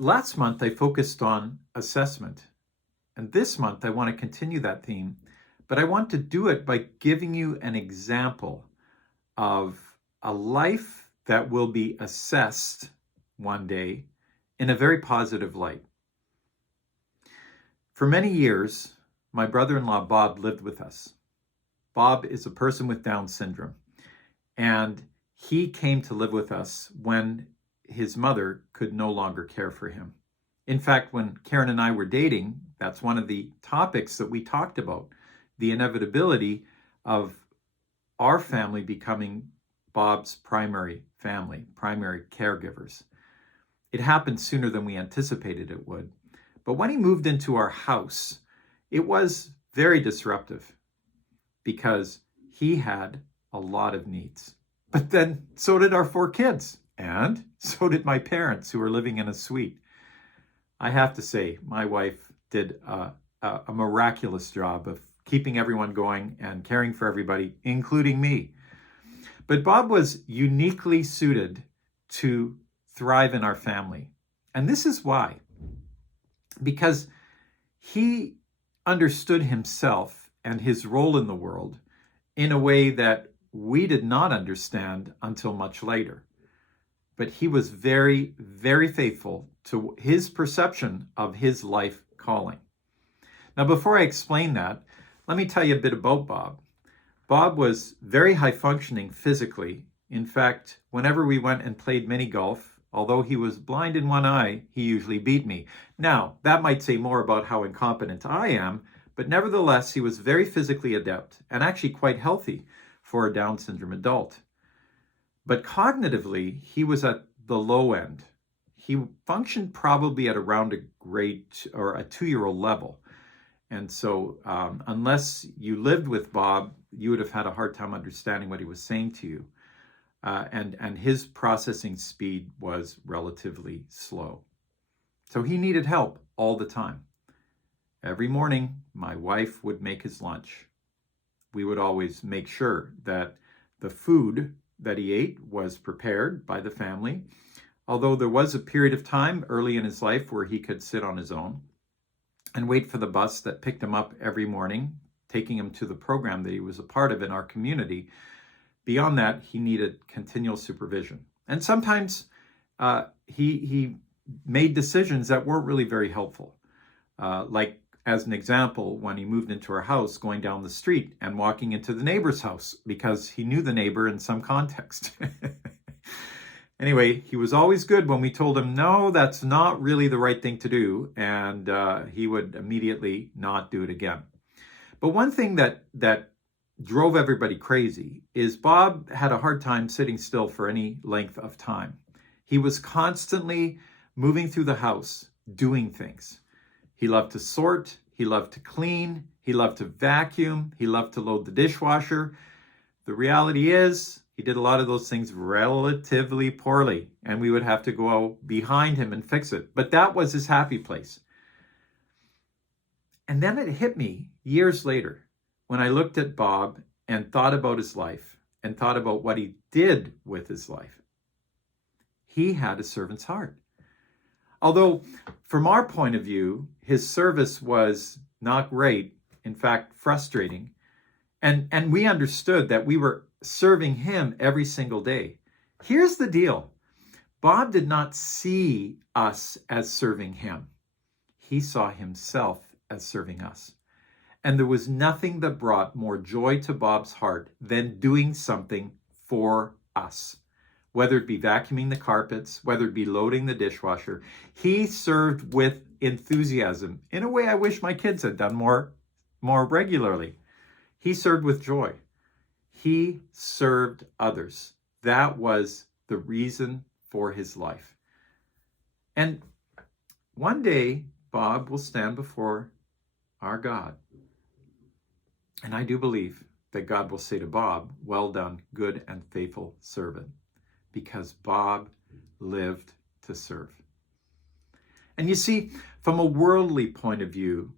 Last month, I focused on assessment. And this month, I want to continue that theme, but I want to do it by giving you an example of a life that will be assessed one day in a very positive light. For many years, my brother-in-law, Bob, lived with us. Bob is a person with Down syndrome, and he came to live with us when his mother could no longer care for him. In fact, when Karen and I were dating, that's one of the topics that we talked about, the inevitability of our family becoming Bob's primary family, primary caregivers. It happened sooner than we anticipated it would. But when he moved into our house, it was very disruptive because he had a lot of needs. But then so did our 4 kids, and so did my parents who were living in a suite. I have to say, my wife did a miraculous job of keeping everyone going and caring for everybody, including me. But Bob was uniquely suited to thrive in our family. And this is why. Because he understood himself and his role in the world in a way that we did not understand until much later. But he was very, very faithful to his perception of his life calling. Now, before I explain that, let me tell you a bit about Bob. Bob was very high functioning physically. In fact, whenever we went and played mini golf, although he was blind in one eye, he usually beat me. Now, that might say more about how incompetent I am, but nevertheless, he was very physically adept and actually quite healthy for a Down syndrome adult. But cognitively, he was at the low end. He functioned probably at around a grade or a 2-year-old level. And so unless you lived with Bob, you would have had a hard time understanding what he was saying to you. And his processing speed was relatively slow. So he needed help all the time. Every morning, my wife would make his lunch. We would always make sure that the food that he ate was prepared by the family, although there was a period of time early in his life where he could sit on his own and wait for the bus that picked him up every morning, taking him to the program that he was a part of in our community. Beyond that, he needed continual supervision. And sometimes he made decisions that weren't really very helpful. Like, as an example, when he moved into our house, going down the street and walking into the neighbor's house because he knew the neighbor in some context. Anyway, he was always good when we told him, no, that's not really the right thing to do. And he would immediately not do it again. But one thing that drove everybody crazy is Bob had a hard time sitting still for any length of time. He was constantly moving through the house, doing things. He loved to sort, he loved to clean, he loved to vacuum, he loved to load the dishwasher. The reality is, he did a lot of those things relatively poorly, and we would have to go out behind him and fix it. But that was his happy place. And then it hit me years later when I looked at Bob and thought about his life and thought about what he did with his life. He had a servant's heart. Although, from our point of view, his service was not great, in fact, frustrating. And we understood that we were serving him every single day. Here's the deal. Bob did not see us as serving him. He saw himself as serving us. And there was nothing that brought more joy to Bob's heart than doing something for us. Whether it be vacuuming the carpets, whether it be loading the dishwasher, he served with enthusiasm in a way I wish my kids had done more regularly. He served with joy. He served others. That was the reason for his life. And one day, Bob will stand before our God. And I do believe that God will say to Bob, well done, good and faithful servant. Because Bob lived to serve. And you see, from a worldly point of view,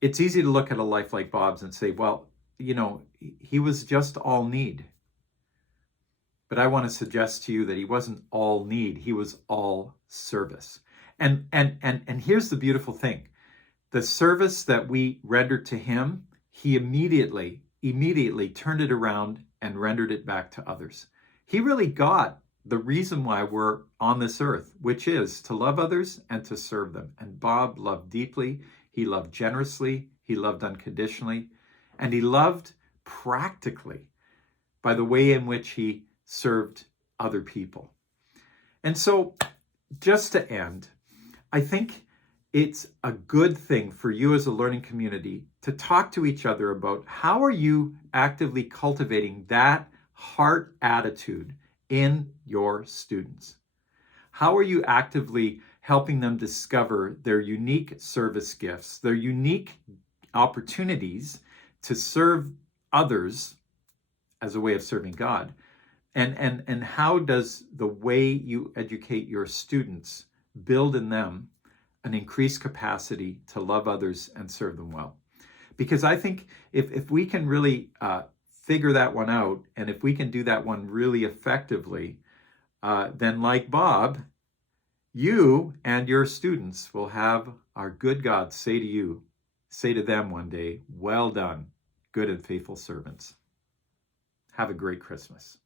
it's easy to look at a life like Bob's and say, well, you know, he was just all need. But I want to suggest to you that he wasn't all need, he was all service. And here's the beautiful thing. The service that we rendered to him, he immediately turned it around and rendered it back to others. He really got the reason why we're on this earth, which is to love others and to serve them. And Bob loved deeply, he loved generously, he loved unconditionally, and he loved practically by the way in which he served other people. And so, just to end, I think it's a good thing for you as a learning community to talk to each other about how are you actively cultivating that heart attitude in your students? How are you actively helping them discover their unique service gifts, their unique opportunities to serve others as a way of serving God? And how does the way you educate your students build in them an increased capacity to love others and serve them well? Because I think if we can really figure that one out, and if we can do that one really effectively, then like Bob, you and your students will have our good God say to them one day, well done, good and faithful servants. Have a great Christmas.